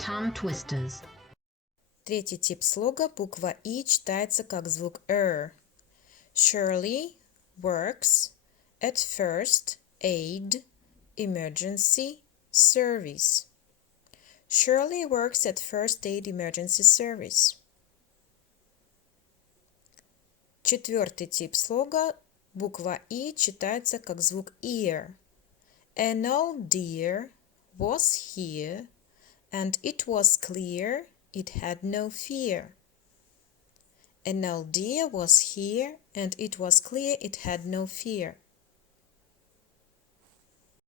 Tongue twisters. Третий тип слога, буква «и» читается как звук «р». Shirley works at first aid emergency service. Shirley works at first aid emergency service. Четвертый тип слога, буква «и» читается как звук «ear». An old deer was here, and it was clear it had no fear. An old deer was here, and it was clear it had no fear.